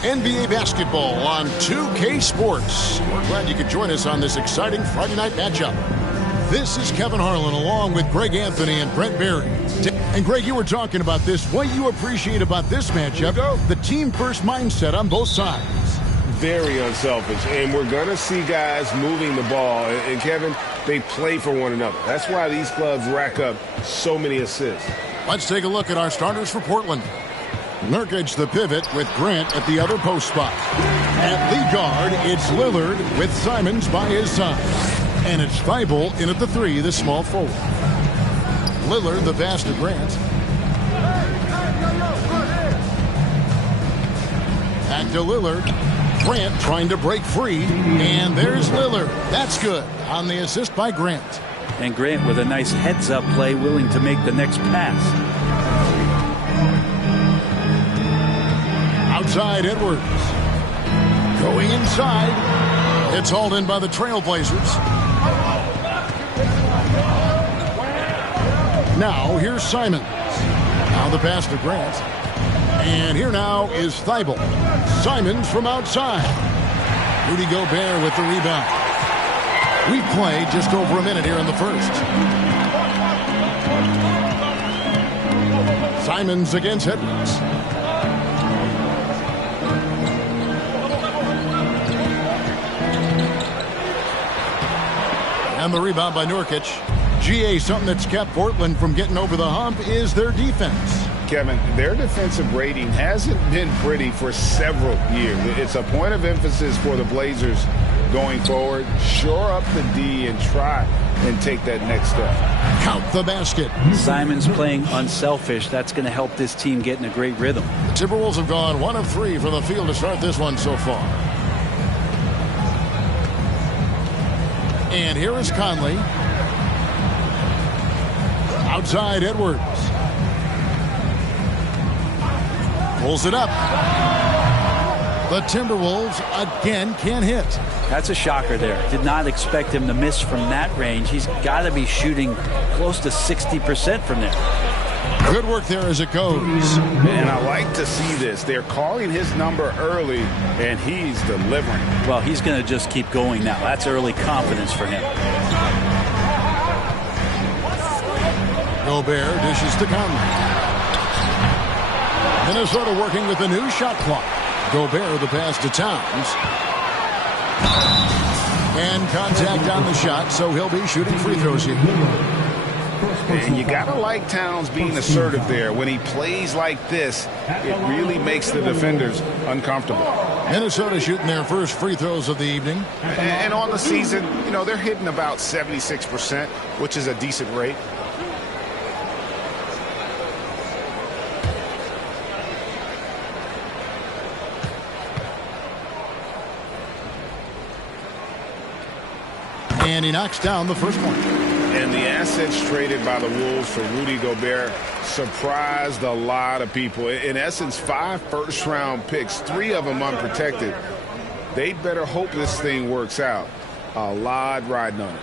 NBA basketball on 2K Sports. We're glad you could join us on this exciting Friday night matchup. This is Kevin Harlan along with Greg Anthony and Brent Barry. And Greg, you were talking about this. What you appreciate about this matchup, the team-first mindset on both sides. Very unselfish, and we're going to see guys moving the ball. And Kevin, they play for one another. That's why these clubs rack up so many assists. Let's take a look at our starters for Portland. Nurkic the pivot with Grant at the other post spot. At lead guard, it's Lillard with Simons by his side. And it's Thibault in at the 3, the small forward. Lillard the pass to Grant. Back to Lillard. Grant trying to break free. And there's Lillard. That's good on the assist by Grant. And Grant with a nice heads-up play, willing to make the next pass. Outside Edwards. Going inside. It's hauled in by the Trailblazers. Now here's Simons. Now the pass to Grant. And here now is Thibault. Simons from outside. Rudy Gobert with the rebound. We played just over a minute here in the first. Simons against Edwards. And the rebound by Nurkic. GA, something that's kept Portland from getting over the hump is their defense. Kevin, their defensive rating hasn't been pretty for several years. It's a point of emphasis for the Blazers going forward. Shore up the D and try and take that next step. Count the basket. Simons playing unselfish. That's going to help this team get in a great rhythm. The Timberwolves have gone 1 of 3 from the field to start this one so far. And here is Conley. Outside Edwards. Pulls it up. The Timberwolves again can't hit. That's a shocker there. Did not expect him to miss from that range. He's got to be shooting close to 60% from there. Good work there as it goes. And I like to see this. They're calling his number early, and he's delivering. Well, he's going to just keep going now. That's early confidence for him. Gobert dishes to Conley. Minnesota working with a new shot clock. Gobert the pass to Towns. And contact on the shot, so he'll be shooting free throws here. And you got to like Towns being assertive there. When he plays like this, it really makes the defenders uncomfortable. Minnesota shooting their first free throws of the evening. And on the season, you know, they're hitting about 76%, which is a decent rate. And he knocks down the first one. And the assets traded by the Wolves for Rudy Gobert surprised a lot of people. In essence, 5 first-round picks, 3 of them unprotected. They better hope this thing works out. A lot riding on it.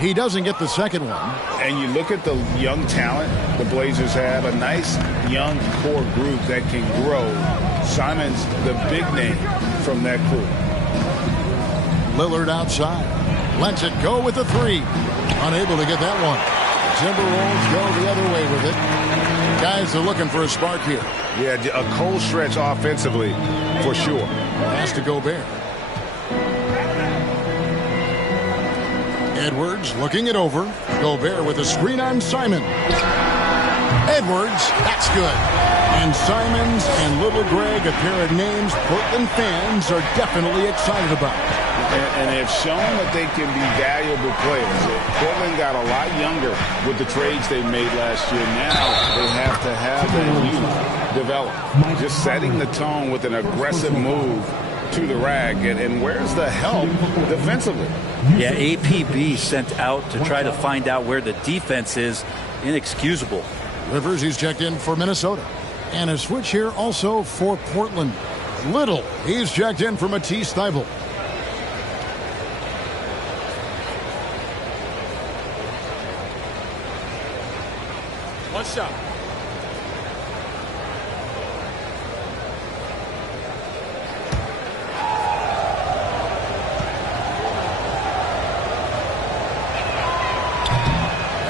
He doesn't get the second one. And you look at the young talent the Blazers have, a nice young core group that can grow. Simons, the big name from that group. Lillard outside. Lets it go with the 3. Unable to get that one. Timberwolves go the other way with it. Guys are looking for a spark here. Yeah, a cold stretch offensively for sure. Pass to Gobert. Edwards looking it over. Gobert with a screen on Simon. Edwards, that's good. And Simons and Little Greg, a pair of names Portland fans are definitely excited about. And they've shown that they can be valuable players. Portland got a lot younger with the trades they made last year. Now they have to have that youth develop. Just setting the tone with an aggressive move to the rack. And where's the help defensively? Yeah, APB sent out to try to find out where the defense is. Inexcusable. Rivers, he's checked in for Minnesota. And a switch here also for Portland. Little, he's checked in for Matisse Thybulle. One shot.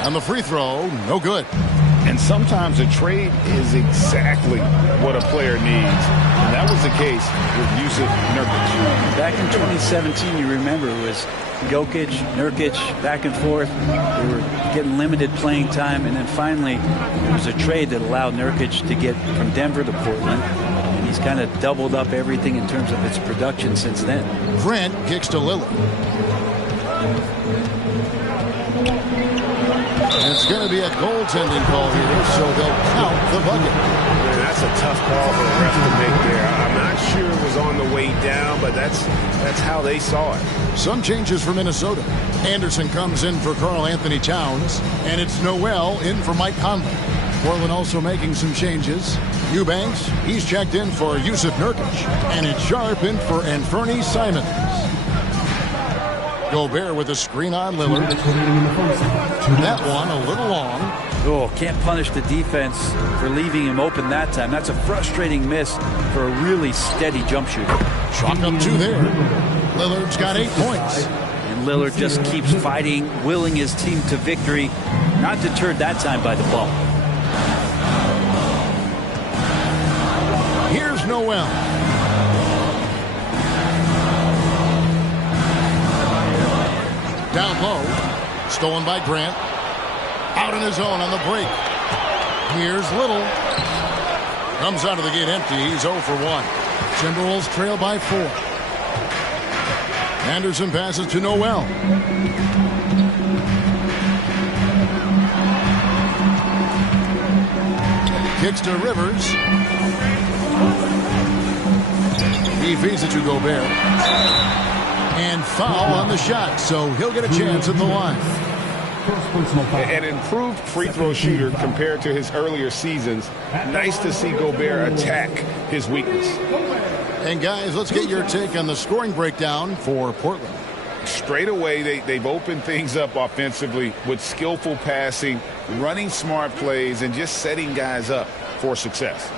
On the free throw, no good. And sometimes a trade is exactly what a player needs. And that was the case with Jusuf Nurkic. Back in 2017, you remember, it was Jokic, Nurkic, back and forth. They were getting limited playing time. And then finally, there was a trade that allowed Nurkic to get from Denver to Portland. And he's kind of doubled up everything in terms of his production since then. Grant kicks to Lillard. And it's going to be a goaltending call here, so they'll count the bucket. Man, that's a tough call for the ref to make there. I'm not sure it was on the way down, but that's how they saw it. Some changes for Minnesota. Anderson comes in for Karl-Anthony Towns, and it's Noel in for Mike Conley. Portland also making some changes. Eubanks, he's checked in for Jusuf Nurkic, and it's Sharp in for Anthony Simons. Gobert with a screen on Lillard. That one a little long. Oh, can't punish the defense for leaving him open that time. That's a frustrating miss for a really steady jump shooter. Chalk up two there. Lillard's got 8 points. And Lillard just keeps fighting, willing his team to victory. Not deterred that time by the ball. Here's Noel. Down low. Stolen by Grant. Out in his own on the break. Here's Little. Comes out of the gate empty. He's 0 for 1. Timberwolves trail by 4. Anderson passes to Noel. Kicks to Rivers. He feeds it to Gobert. And foul on the shot, so he'll get a chance at the line. An improved free throw shooter compared to his earlier seasons. Nice to see Gobert attack his weakness. And guys, let's get your take on the scoring breakdown for Portland. Straight away, they've opened things up offensively with skillful passing, running smart plays, and just setting guys up for success.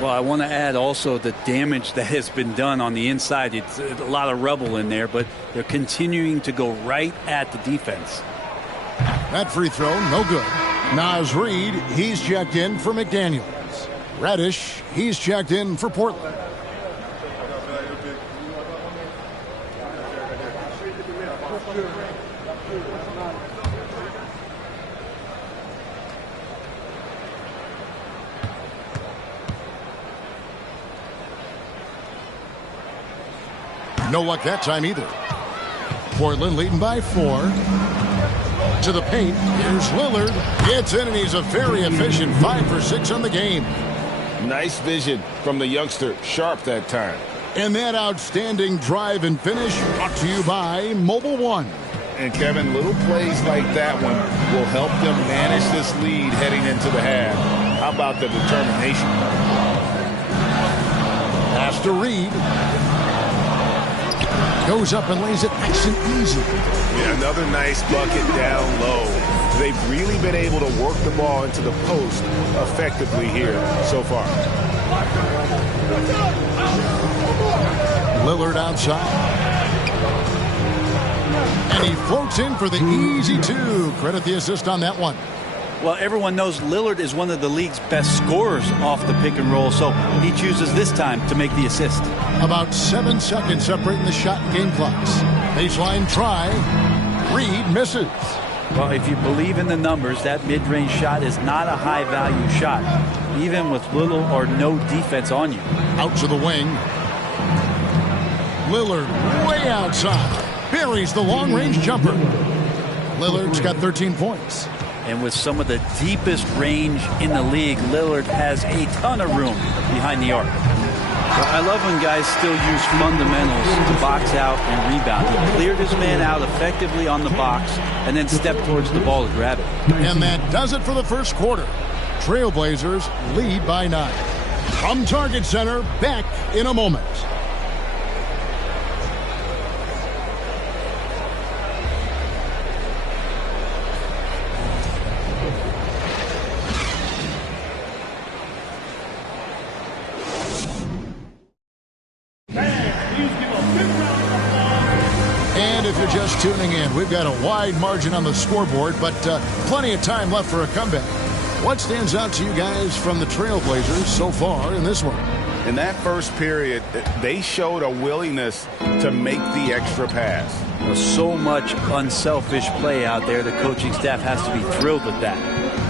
Well, I want to add also the damage that has been done on the inside. It's a lot of rubble in there, but they're continuing to go right at the defense. That free throw, no good. Naz Reid, he's checked in for McDaniels. Reddish, he's checked in for Portland. No luck that time either. Portland leading by 4. To the paint. Here's Lillard. Gets in, and he's a very efficient 5 for 6 on the game. Nice vision from the youngster. Sharp that time. And that outstanding drive and finish brought to you by Mobile One. And Kevin, little plays like that one will help them manage this lead heading into the half. How about the determination? Pass to Reid. Goes up and lays it nice and easy. Yeah, another nice bucket down low. They've really been able to work the ball into the post effectively here so far. Lillard outside. And he floats in for the easy 2. Credit the assist on that one. Well, everyone knows Lillard is one of the league's best scorers off the pick and roll, so he chooses this time to make the assist. About 7 seconds separating the shot and game clocks. Baseline try. Reid misses. Well, if you believe in the numbers, that mid-range shot is not a high-value shot, even with little or no defense on you. Out to the wing. Lillard way outside. Buries the long-range jumper. Lillard's got 13 points. And with some of the deepest range in the league, Lillard has a ton of room behind the arc. Well, I love when guys still use fundamentals to box out and rebound. He cleared his man out effectively on the box and then stepped towards the ball to grab it. And that does it for the first quarter. Trailblazers lead by 9. From Target Center, back in a moment. just tuning in, we've got a wide margin on the scoreboard, but plenty of time left for a comeback. What stands out to you guys from the Trailblazers so far in this one? In that first period, they showed a willingness to make the extra pass. With so much unselfish play out there, the coaching staff has to be thrilled with that.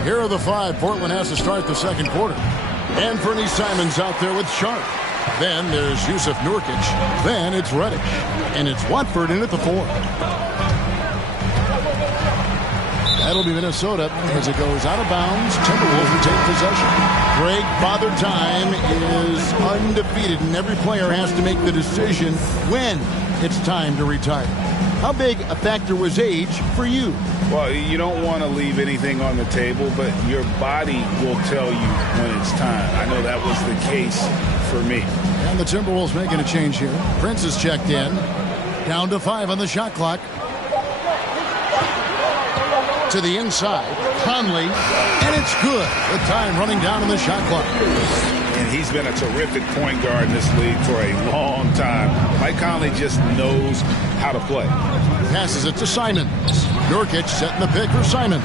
Here are the five Portland has to start the second quarter. Anthony Simons out there with Sharp. Then there's Yusuf Nurkic. Then it's Reddish. And it's Watford in at the 4. That'll be Minnesota as it goes out of bounds. Timberwolves retain possession. Greg, Father Time is undefeated, and every player has to make the decision when it's time to retire. How big a factor was age for you? Well, you don't want to leave anything on the table, but your body will tell you when it's time. I know that was the case for me. And the Timberwolves making a change here. Prince is checked in. Down to 5 on the shot clock. To the inside. Conley. And it's good. The time running down on the shot clock. And he's been a terrific point guard in this league for a long time. Mike Conley just knows how to play. Passes it to Simons. Nurkic setting the pick for Simons.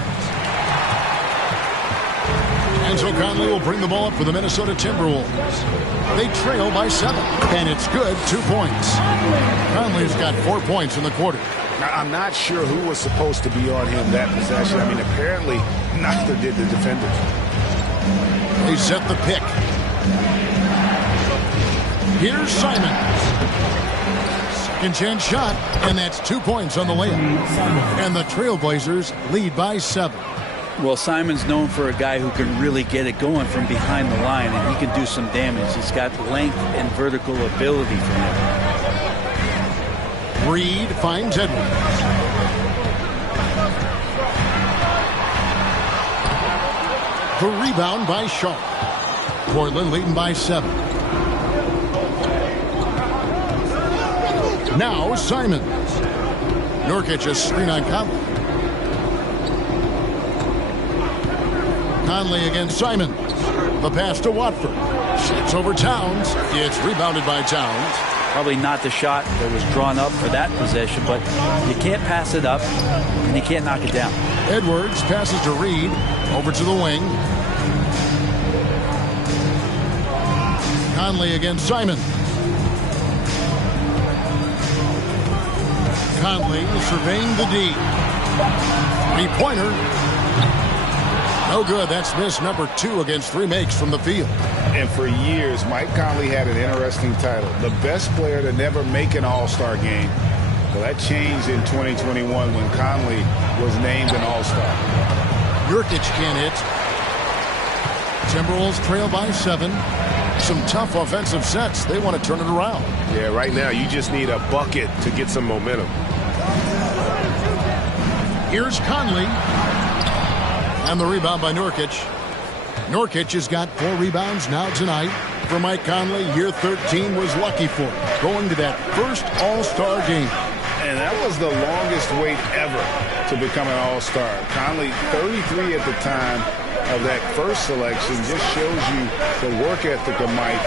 And so Conley will bring the ball up for the Minnesota Timberwolves. They trail by 7. And it's good. 2 points. Conley's got 4 points in the quarter. Now, I'm not sure who was supposed to be on him that possession. I mean, apparently neither did the defenders. They set the pick. Here's Simons. Second chance shot, and that's 2 points on the layup. And the Trailblazers lead by 7. Well, Simon's known for a guy who can really get it going from behind the line, and he can do some damage. He's got length and vertical ability for him. Reed finds Edwards. The rebound by Sharp. Portland leading by 7. Now Simons. Nurkic a screen on Conley. Conley against Simons. The pass to Watford. Shoots over Towns. It's rebounded by Towns. Probably not the shot that was drawn up for that possession, but you can't pass it up and you can't knock it down. Edwards passes to Reed. Over to the wing. Conley against Simons. Conley surveying the D. 3-pointer. No good. That's miss number 2 against 3 makes from the field. And for years, Mike Conley had an interesting title. The best player to never make an All-Star game. Well, that changed in 2021 when Conley was named an All-Star. Nurkic can't hit. Timberwolves trail by 7. Some tough offensive sets. They want to turn it around. Yeah, right now you just need a bucket to get some momentum. Here's Conley. And the rebound by Nurkic. Nurkic has got 4 rebounds now tonight. For Mike Conley, year 13 was lucky for him, going to that first All-Star game. And that was the longest wait ever to become an All-Star. Conley, 33 at the time of that first selection, just shows you the work ethic of Mike,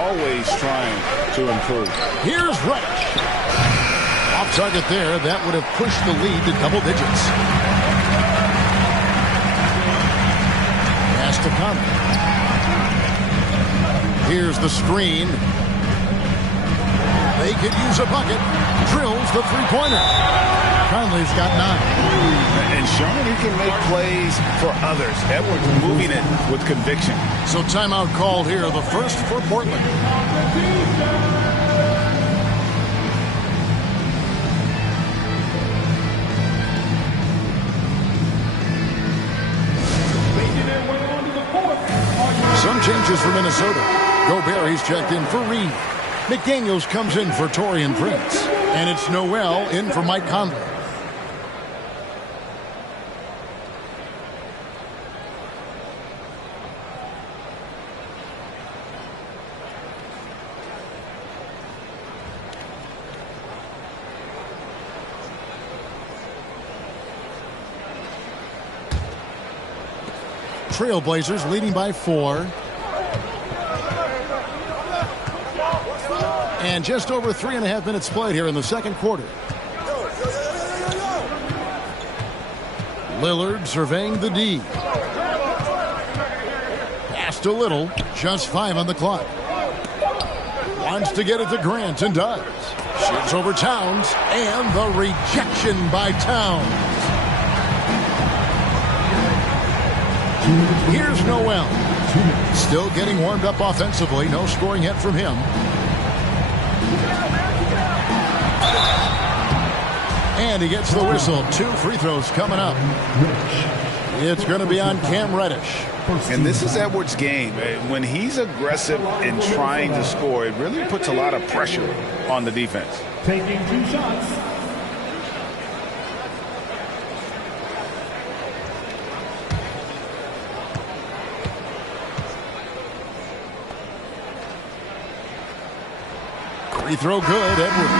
always trying to improve. Here's Reddish. Off target there. That would have pushed the lead to double digits. Pass to Conley. Here's the screen. They could use a bucket. Drills the 3-pointer. Conley's got 9. And showing he can make plays for others. Edwards moving it with conviction. So timeout called here, the first for Portland. Some changes for Minnesota. Gobert, he's checked in for Reed. McDaniels comes in for Taurean Prince. And it's Noel in for Mike Conley. Trailblazers leading by 4. And just over 3.5 minutes played here in the second quarter. Lillard surveying the D. Passed a little. Just 5 on the clock. Wants to get it to Grant and does. Shoots over Towns. And the rejection by Towns. Here's Noel. Still getting warmed up offensively. No scoring yet from him. And he gets the whistle. 2 free throws coming up. It's going to be on Cam Reddish. And this is Edwards' game. When he's aggressive and trying to score, it really puts a lot of pressure on the defense. Taking 2 shots. Free throw good, Edwards.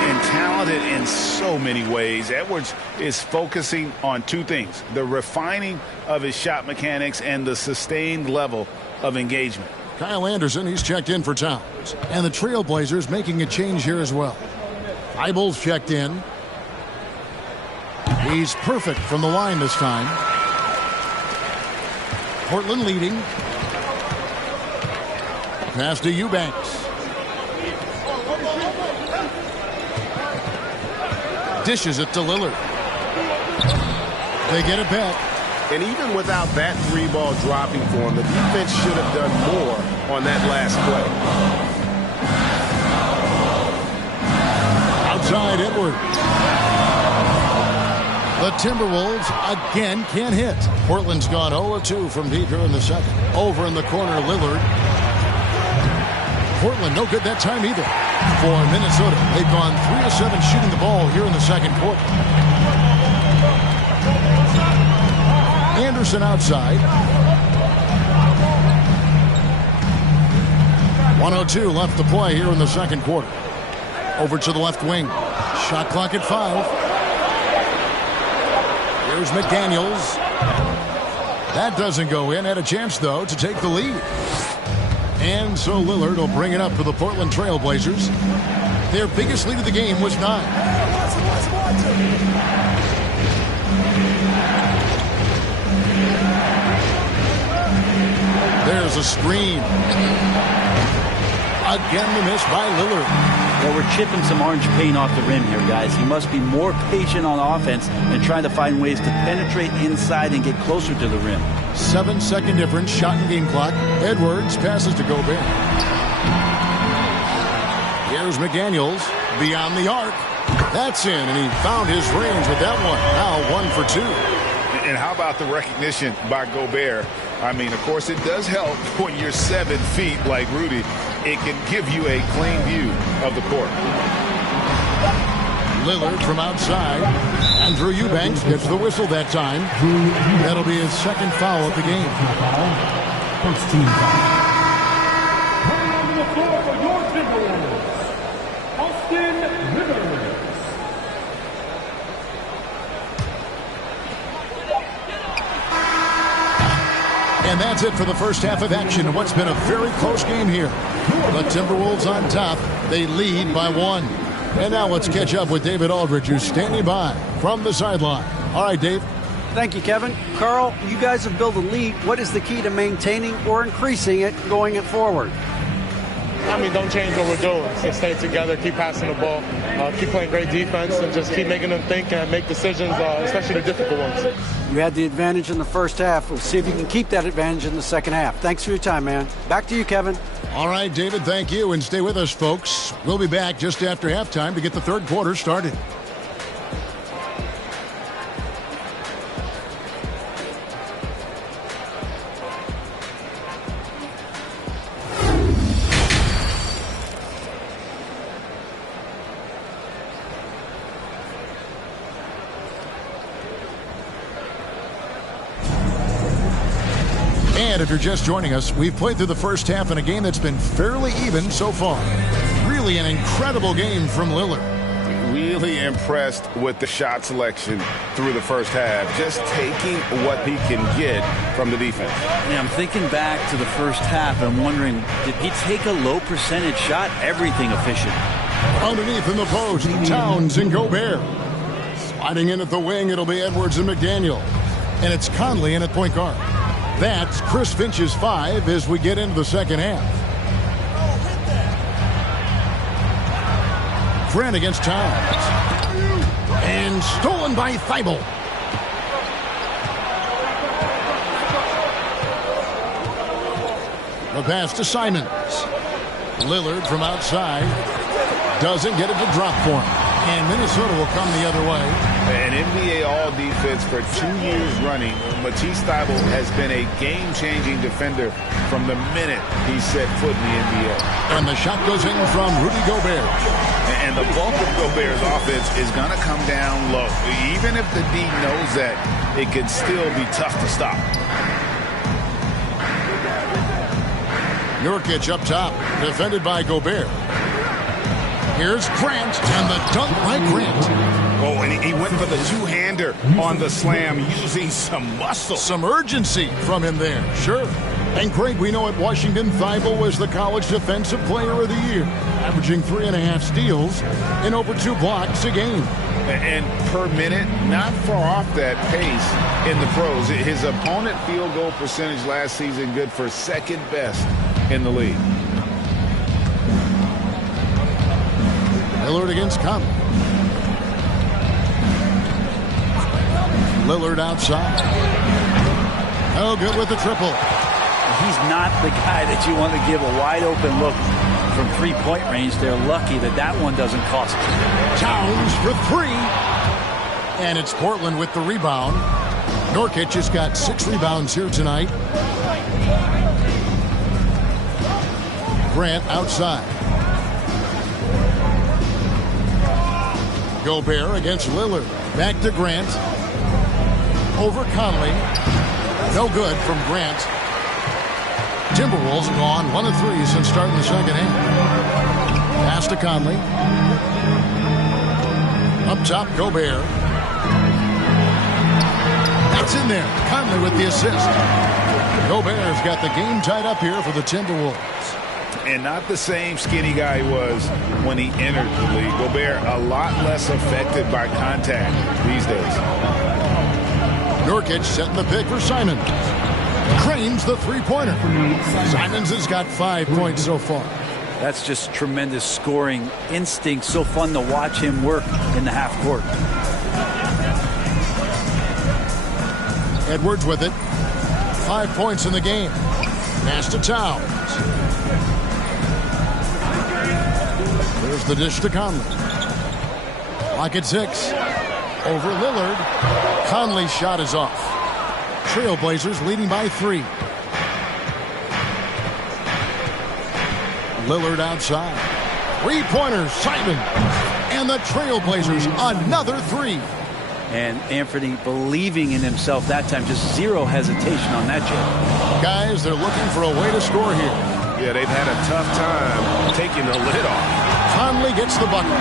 And talented in so many ways. Edwards is focusing on 2 things: the refining of his shot mechanics and the sustained level of engagement. Kyle Anderson, he's checked in for Towns. And the Trailblazers making a change here as well. Eibel's checked in. He's perfect from the line this time. Portland leading. Pass to Eubanks. Dishes it to Lillard. They get it back. And even without that 3-ball dropping for him, the defense should have done more on that last play. Outside Edwards. The Timberwolves again can't hit. Portland's gone 0 of 2 from deep here in the second. Over in the corner, Lillard. Portland no good that time either. For Minnesota, they've gone 3 of 7 shooting the ball here in the second quarter. Anderson outside. 1:02 left to play here in the second quarter. Over to the left wing. Shot clock at 5. Here's McDaniels. That doesn't go in. Had a chance, though, to take the lead. And so Lillard will bring it up for the Portland Trailblazers. Their biggest lead of the game was 9. There's a screen. Again, the miss by Lillard. Well, we're chipping some orange paint off the rim here, guys. He must be more patient on offense and trying to find ways to penetrate inside and get closer to the rim. 7-second difference, shot and game clock. Edwards passes to Gobert. Here's McDaniels beyond the arc. That's in, and he found his range with that one. Now 1 for 2. And how about the recognition by Gobert? I mean, of course, it does help when you're 7 feet like Rudy. It can give you a clean view of the court. Lillard from outside. Andrew Eubanks gets the whistle that time. That'll be his second foul of the game. First team foul. Coming onto the floor for your Timberwolves, Austin Rivers. And that's it for the first half of action in what's been a very close game here. The Timberwolves on top. They lead by 1. And now let's catch up with David Aldridge, who's standing by from the sideline. All right, Dave. Thank you, Kevin. Karl, you guys have built a lead. What is the key to maintaining or increasing it going it forward? I mean, don't change what we're doing. Just stay together, keep passing the ball, keep playing great defense, and just keep making them think and make decisions, especially the difficult ones. You had the advantage in the first half. We'll see if you can keep that advantage in the second half. Thanks for your time, man. Back to you, Kevin. All right, David, thank you. And stay with us, folks. We'll be back just after halftime to get the third quarter started. And if you're just joining us, we've played through the first half in a game that's been fairly even so far. Really an incredible game from Lillard. Really impressed with the shot selection through the first half. Just taking what he can get from the defense. Yeah, I'm thinking back to the first half. I'm wondering, did he take a low percentage shot? Everything efficient. Underneath in the post, Towns and Gobert. Sliding in at the wing, it'll be Edwards and McDaniel. And it's Conley in at point guard. That's Chris Finch's 5 as we get into the second half. Grant against Towns. And stolen by Thibault. The pass to Simons. Lillard from outside. Doesn't get it to drop for him. And Minnesota will come the other way. An NBA All-Defense for 2 years running. Matisse Thybulle has been a game-changing defender from the minute he set foot in the NBA. And the shot goes in from Rudy Gobert. And the bulk of Gobert's offense is going to come down low. Even if the D knows that, it can still be tough to stop. Nurkic up top, defended by Gobert. Here's Grant, and the dunk by Grant. Oh, and he went for the two-hander on the slam, using some muscle. Some urgency from him there, sure. And Greg, we know at Washington, Thibault was the College Defensive Player of the Year, averaging 3.5 steals and over 2 blocks a game. And per minute, not far off that pace in the pros. His opponent field goal percentage last season good for second best in the league. Lillard against Conley. Lillard outside. Oh, good with the triple. He's not the guy that you want to give a wide open look from three-point range. They're lucky that that one doesn't cost them. Towns for 3. And it's Portland with the rebound. Nurkic has got 6 rebounds here tonight. Grant outside. Gobert against Lillard. Back to Grant. Over Conley. No good from Grant. Timberwolves have gone 1 of 3 since starting the second half. Pass to Conley. Up top, Gobert. That's in there. Conley with the assist. Gobert's got the game tied up here for the Timberwolves. And not the same skinny guy he was when he entered the league. Gobert a lot less affected by contact these days. Nurkic setting the pick for Simons. Cranes the three-pointer. Simons has got 5 points so far. That's just tremendous scoring instinct. So fun to watch him work in the half court. Edwards with it. 5 points in the game. Pass to Towns. There's the dish to Conley. Lock at 6. Over Lillard. Conley's shot is off. Trailblazers leading by 3. Lillard outside. 3-pointer, Simon. And the Trailblazers another 3. And Anthony believing in himself that time. Just zero hesitation on that jump. Guys, they're looking for a way to score here. Yeah, they've had a tough time taking the lid off. Conley gets the bucket.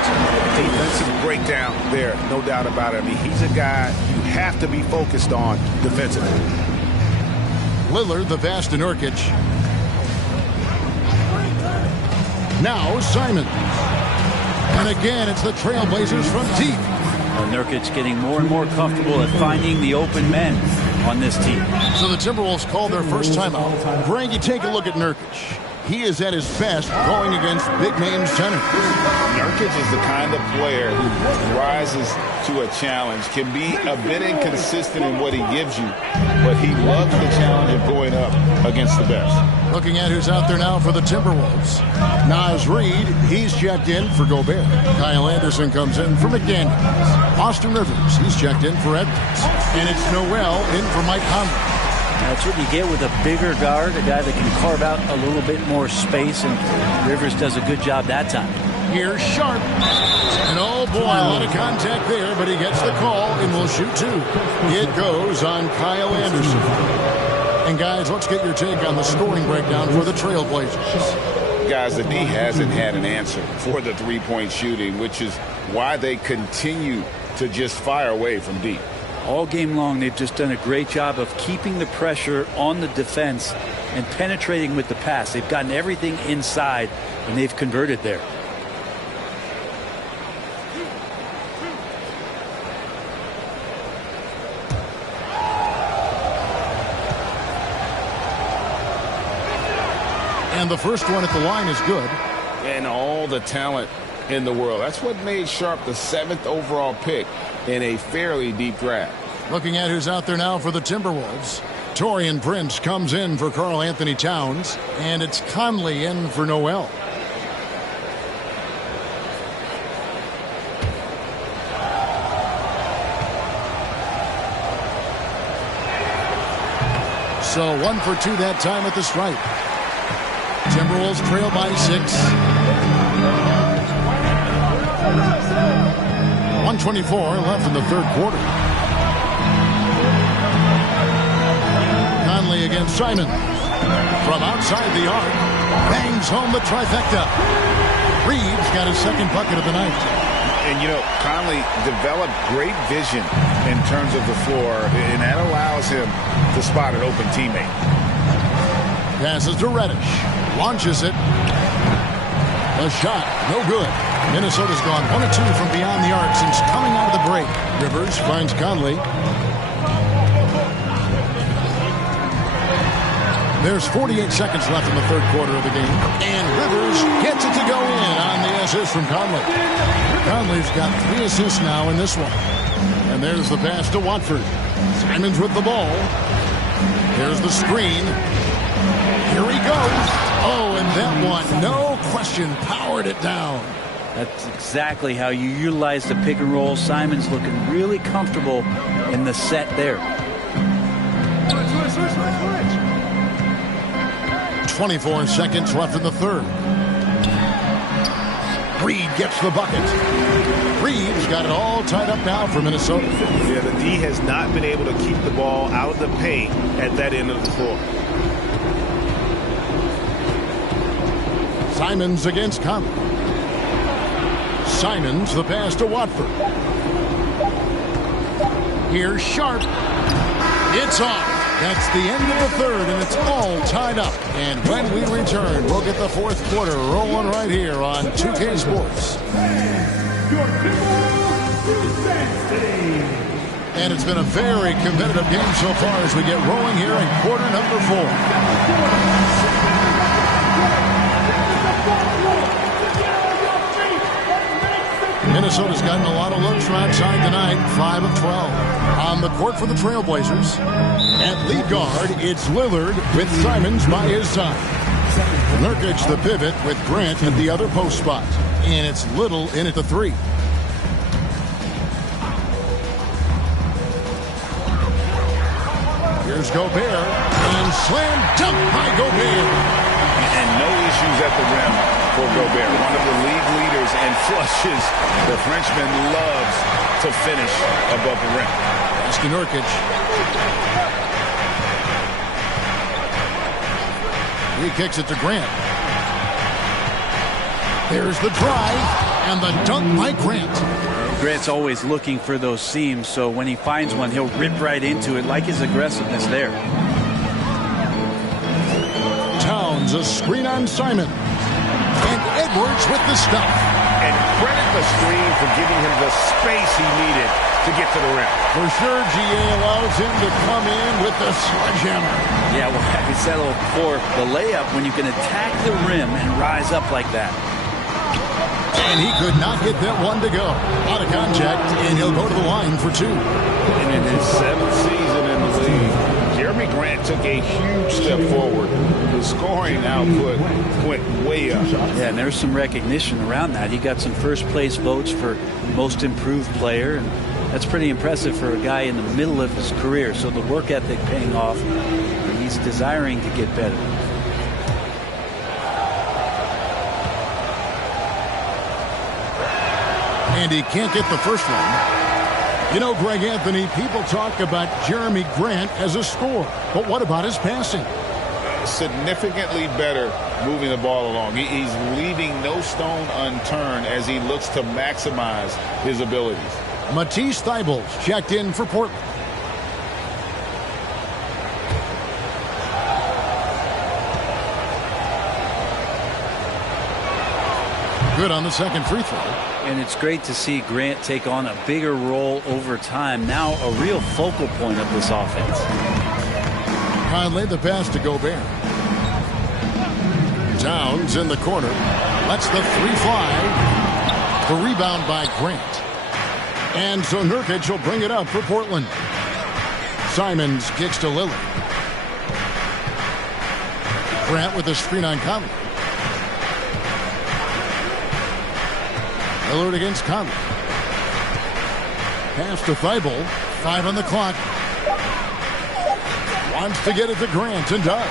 Defensive breakdown there, no doubt about it. I mean, he's a guy you have to be focused on defensively. Lillard, the pass to Nurkic. Now Simon. And again, it's the Trailblazers from deep. Nurkic getting more and more comfortable at finding the open men on this team. So the Timberwolves call their first timeout. Greg, you take a look at Nurkic. He is at his best going against big-name centers. Nurkic is the kind of player who rises to a challenge, can be a bit inconsistent in what he gives you, but he loves the challenge of going up against the best. Looking at who's out there now for the Timberwolves. Naz Reid, he's checked in for Gobert. Kyle Anderson comes in for McDaniel. Austin Rivers, he's checked in for Edwards. And it's Noel in for Mike Conley. That's what you get with a bigger guard, a guy that can carve out a little bit more space, and Rivers does a good job that time. Here's Sharp. And oh boy, a lot of contact there, but he gets the call and will shoot 2. It goes on Kyle Anderson. And guys, let's get your take on the scoring breakdown for the Trailblazers. Guys, the D hasn't had an answer for the three-point shooting, which is why they continue to just fire away from deep. All game long, they've just done a great job of keeping the pressure on the defense and penetrating with the pass. They've gotten everything inside, and they've converted there. And the first one at the line is good. And all the talent in the world. That's what made Sharp the 7th overall pick in a fairly deep draft. Looking at who's out there now for the Timberwolves. Taurean Prince comes in for Karl-Anthony Towns. And it's Conley in for Noel. So 1 for 2 that time at the stripe. Timberwolves trail by 6. 1:24 left in the third quarter. Conley against Simon. From outside the arc. Bangs home the trifecta. Reed's got his second bucket of the night. And, you know, Conley developed great vision in terms of the floor, and that allows him to spot an open teammate. Passes to Reddish. Launches it. A shot. No good. Minnesota's gone 1 of 2 from beyond the arc since coming out of the break. Rivers finds Conley. There's 48 seconds left in the third quarter of the game. And Rivers gets it to go in on the assist from Conley. Conley's got 3 assists now in this one. And there's the pass to Watford. Simons with the ball. There's the screen. Here he goes. Oh, and that one, no question, powered it down. That's exactly how you utilize the pick and roll. Simon's looking really comfortable in the set there. 24 seconds left in the third. Reed gets the bucket. Reed's got it all tied up now for Minnesota. Yeah, the D has not been able to keep the ball out of the paint at that end of the floor. Simons against Conley. Simons, the pass to Watford. Here's Sharp. It's off. That's the end of the third, and it's all tied up. And when we return, we'll get the fourth quarter rolling right here on 2K Sports. And it's been a very competitive game so far as we get rolling here in quarter number 4. Minnesota's gotten a lot of looks from outside tonight, 5 of 12. On the court for the Trailblazers. At lead guard, it's Lillard with Simons by his side. Nurkic the pivot with Grant at the other post spot. And it's Little in at the 3. Here's Gobert. And slam dunk by Gobert. And no issues at the rim for Gobert. One of the league leaders and flushes. The Frenchman loves to finish above the rim. Pass to Nurkic. He kicks it to Grant. There's the drive and the dunk by Grant. Grant's always looking for those seams, so when he finds one, he'll rip right into it, like his aggressiveness there. Towns, a screen on Simon. And Edwards with the stuff. And credit the screen for giving him the space he needed to get to the rim. For sure, GA allows him to come in with the sledgehammer. Yeah, well, I settle for the layup when you can attack the rim and rise up like that. And he could not get that one to go. Out of contact, and he'll go to the line for 2. And in his 7th season in the league, Jeremy Grant took a huge step forward. His scoring output went way up. Yeah, and there's some recognition around that. He got some first-place votes for most improved player, and that's pretty impressive for a guy in the middle of his career. So the work ethic paying off, and he's desiring to get better. And he can't get the first one. You know, Greg Anthony, people talk about Jeremy Grant as a scorer. But what about his passing? Significantly better moving the ball along. He's leaving no stone unturned as he looks to maximize his abilities. Matisse Thybulle checked in for Portland. Good on the second free throw. And it's great to see Grant take on a bigger role over time. Now a real focal point of this offense. Conley the pass to Gobert. Towns in the corner. Lets the three fly. The rebound by Grant. And so Nurkic will bring it up for Portland. Simons kicks to Lillard. Grant with a screen on Conley. Lillard against Conley. Pass to Thibault. 5 on the clock. Wants to get it to Grant and does.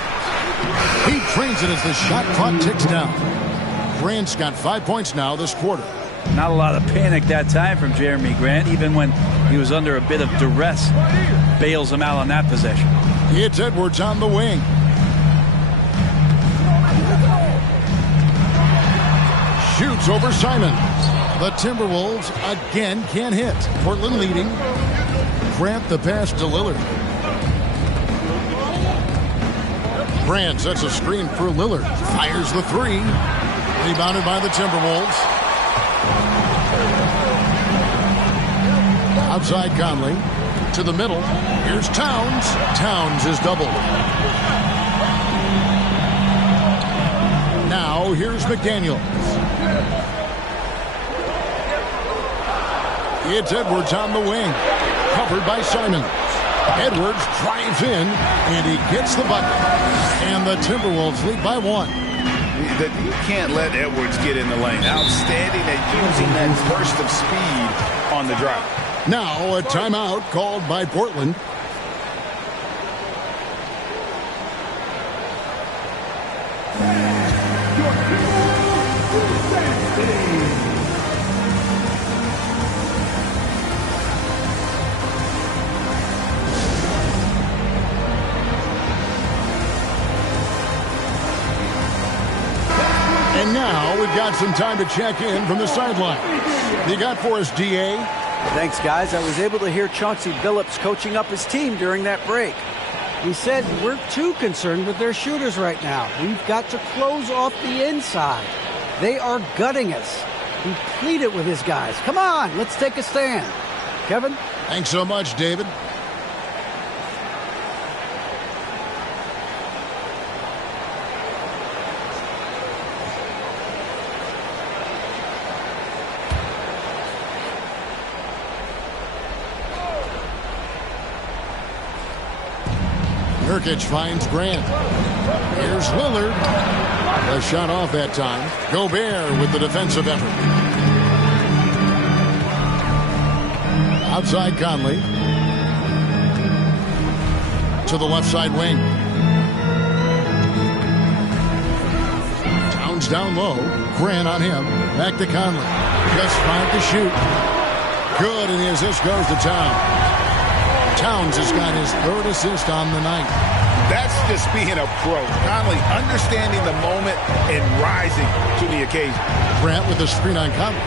He trains it as the shot clock ticks down. Grant's got 5 points now this quarter. Not a lot of panic that time from Jeremy Grant, even when he was under a bit of duress. Bails him out on that possession. It's Edwards on the wing. Shoots over Simons. The Timberwolves again can't hit. Portland leading. Grant the pass to Lillard. Grant sets a screen for Lillard. Fires the three. Rebounded by the Timberwolves. Outside Conley. To the middle. Here's Towns. Towns is doubled. Now here's McDaniels. It's Edwards on the wing. Covered by Simons. Edwards drives in, and he gets the bucket. And the Timberwolves lead by 1. You can't let Edwards get in the lane. Outstanding at using that burst of speed on the drive. Now a timeout called by Portland. And now we've got some time to check in from the sideline. You got for us, D.A.? Thanks, guys. I was able to hear Chauncey Billups coaching up his team during that break. He said, we're too concerned with their shooters right now. We've got to close off the inside. They are gutting us. He pleaded with his guys. Come on, let's take a stand. Kevin? Thanks so much, David. Nurkic finds Grant. Here's Lillard. A shot off that time. Gobert with the defensive effort. Outside Conley. To the left side wing. Towns down low. Grant on him. Back to Conley. Just 5 to shoot. Good, and the assist goes to Towns. Towns has got his 3rd assist on the night. That's just being a pro. Conley understanding the moment and rising to the occasion. Grant with the screen on Conley.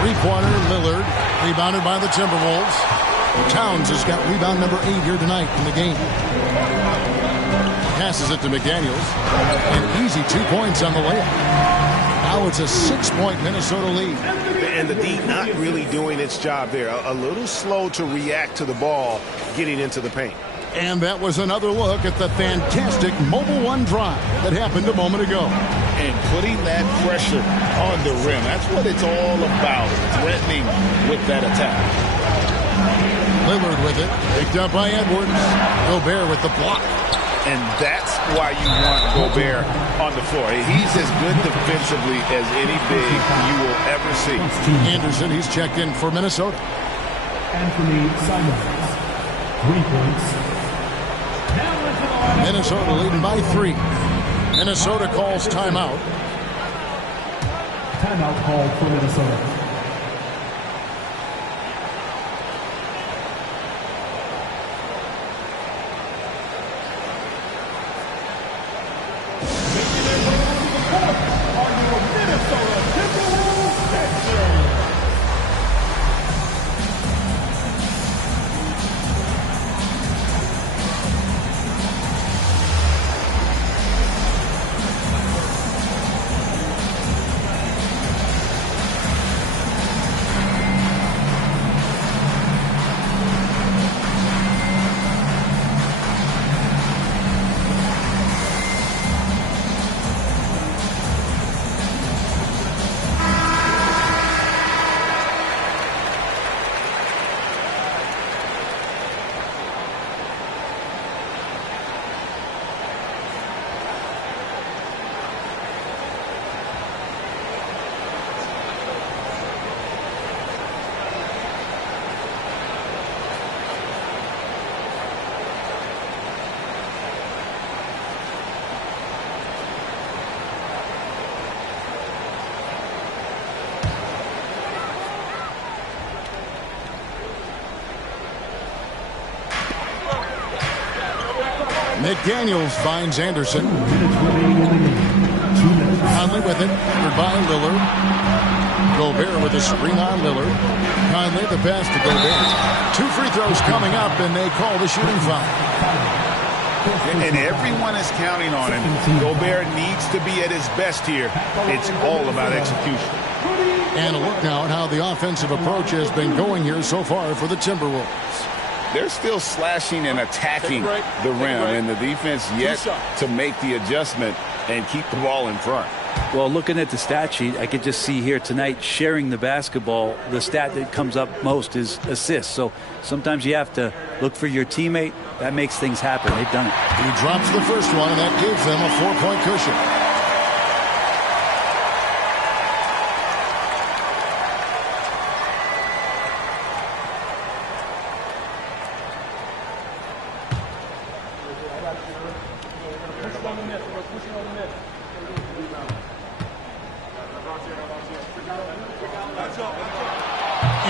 Three-pointer, Lillard, rebounded by the Timberwolves. Towns has got rebound number 8 here tonight in the game. Passes it to McDaniels. An easy 2 points on the layup. Now it's a 6-point Minnesota lead. And the D not really doing its job there. A little slow to react to the ball getting into the paint. And that was another look at the fantastic Mobile One drive that happened a moment ago. And putting that pressure on the rim. That's what it's all about. Threatening with that attack. Lillard with it. Picked up by Edwards. Gobert with the block. And that's why you want Gobert on the floor. He's as good defensively as any big you will ever see. Anderson, he's checked in for Minnesota. Anthony Simons, 3 points. Minnesota leading by 3. Minnesota calls timeout. Timeout called for Minnesota. McDaniels finds Anderson. Conley with it. Covered by Lillard. Gobert with a screen on Lillard. Conley the pass to Gobert. 2 free throws coming up, and they call the shooting foul. And everyone is counting on him. Gobert needs to be at his best here. It's all about execution. And a look now at how the offensive approach has been going here so far for the Timberwolves. They're still slashing and attacking the rim, and the defense yet to make the adjustment and keep the ball in front. Well, looking at the stat sheet, I could just see here tonight sharing the basketball. The stat that comes up most is assists. So sometimes you have to look for your teammate. That makes things happen. They've done it. He drops the first one, and that gives them a 4-point cushion.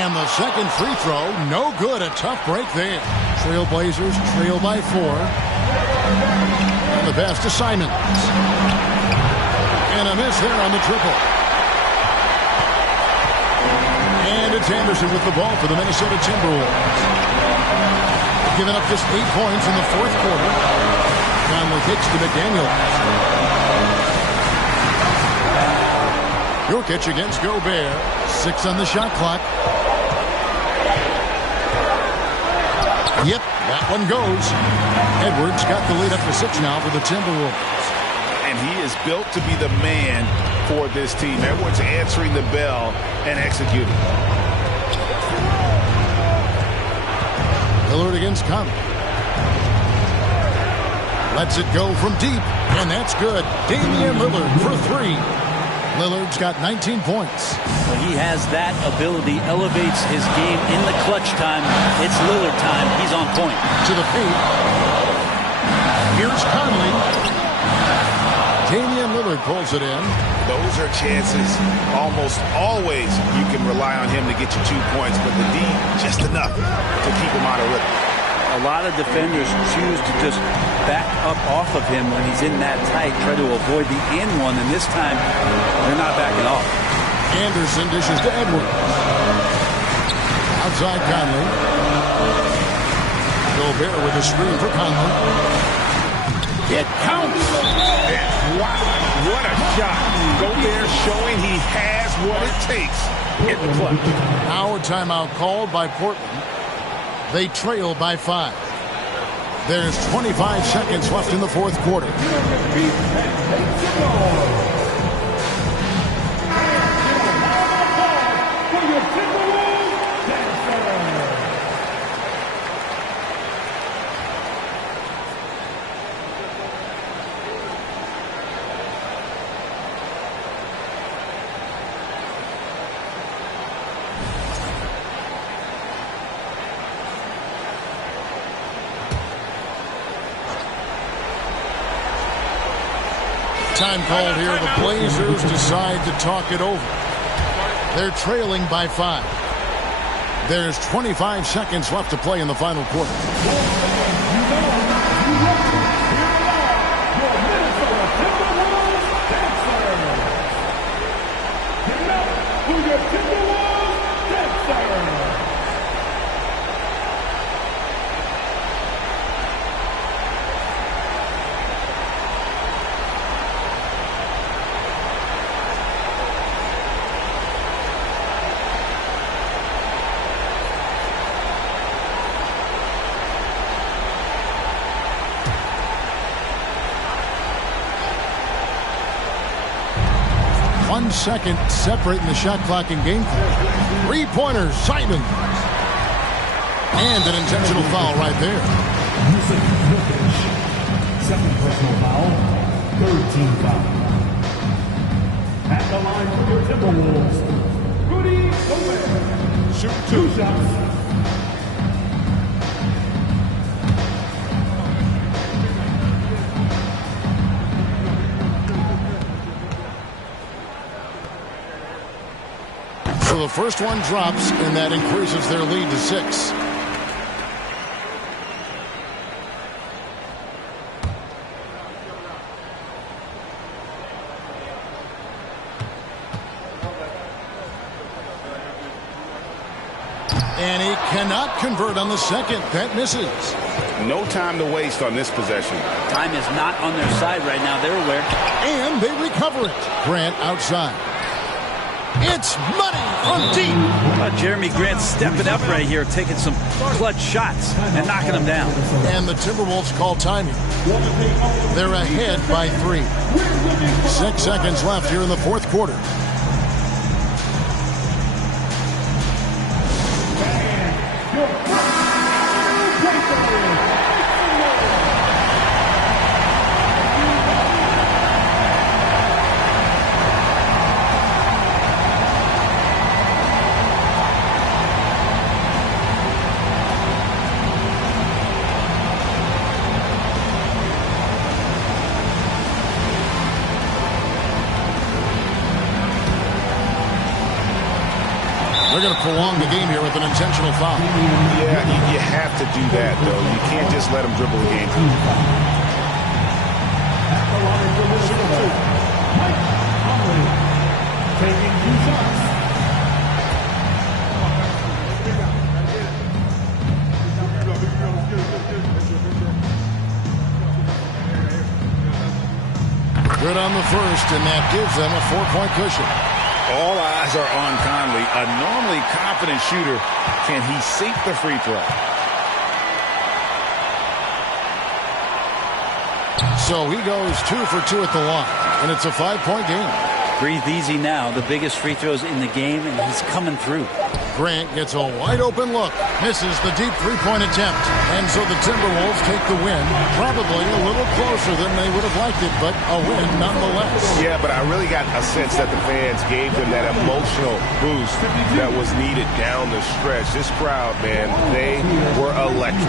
And the second free throw, no good. A tough break there. Trailblazers trail by 4. And the pass to Simons. And a miss there on the triple. And it's Anderson with the ball for the Minnesota Timberwolves. Giving up just 8 points in the fourth quarter. Conley kicks to McDaniels. Jokic against Gobert. 6 on the shot clock. Yep, that one goes. Edwards got the lead up to 6 now for the Timberwolves. And he is built to be the man for this team. Edwards answering the bell and executing. Lillard against Conley. Lets it go from deep, and that's good. Damian Lillard for 3. Lillard's got 19 points. Well, he has that ability, elevates his game in the clutch time. It's Lillard time. He's on point. To the paint. Here's Conley. Damian Lillard pulls it in. Those are chances. Almost always you can rely on him to get you 2 points, but the D, just enough to keep him out of rhythm. A lot of defenders choose to just back up off of him when he's in that tight, try to avoid the in one, and this time they're not backing off. Anderson dishes to Edwards. Outside Conley. Gobert with a screen for Conley. It counts. And wow, what a shot. Gobert showing he has what it takes in the clutch. Now a timeout called by Portland. They trail by 5. There's 25 seconds left in the fourth quarter. Time called here. The Blazers decide to talk it over. They're trailing by 5. There's 25 seconds left to play in the final quarter. Second separating the shot clock in game clock. 3-pointer, Simons. And an intentional foul right there. Second personal foul, third team foul. At the line for the Timberwolves, Rudy Gobert. Shoot 2 shots. So the first one drops, and that increases their lead to 6. And he cannot convert on the second. That misses. No time to waste on this possession. Time is not on their side right now. They're aware. And they recover it. Grant outside. It's money from deep. Jeremy Grant stepping up right here, taking some clutch shots and knocking them down. And the Timberwolves call timing. They're ahead by 3. 6 seconds left here in the fourth quarter. They're going to prolong the game here with an intentional foul. Yeah, you have to do that, though. You can't just let them dribble the game. Good on the first, and that gives them a 4-point cushion. All eyes are on Conley, a normally confident shooter. Can he sink the free throw? So he goes 2 for 2 at the line, and it's a 5-point game. Breathe easy now. The biggest free throws in the game, and he's coming through. Grant gets a wide-open look, misses the deep three-point attempt, and so the Timberwolves take the win. Probably a little closer than they would have liked it, but a win nonetheless. Yeah, but I really got a sense that the fans gave them that emotional boost that was needed down the stretch. This crowd, man, they were electric.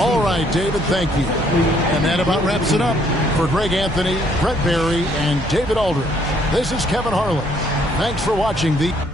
All right, David, thank you. And that about wraps it up. For Greg Anthony, Brett Barry, and David Aldridge, this is Kevin Harlan. Thanks for watching the...